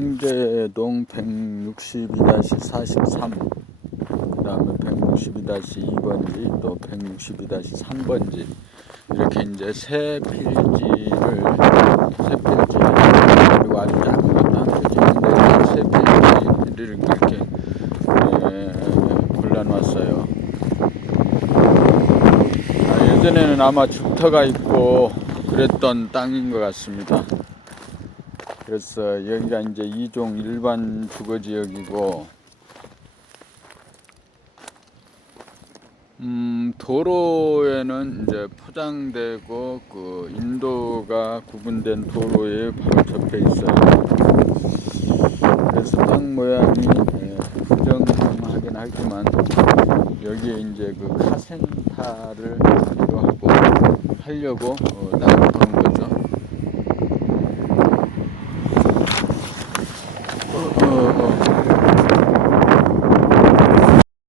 영재동 162-43 그 다음에 162-2번지 또 162-3번지 이렇게 이제 세 필지를 세 필지 그리고 아주 작은 것도 한 필지인데 세 필지를 이렇게 에, 골라놨어요. 아, 예전에는 아마 주터가 있고 그랬던 땅인 것 같습니다. 그래서 여기가 이제 이종 일반 주거 지역이고 음, 도로에는 이제 포장되고 그 인도가 구분된 도로에 바로 접해 있어요. 그래서 땅 모양이 예, 부정하긴 하지만 여기에 이제 그 필요하고 하려고 어, 땅을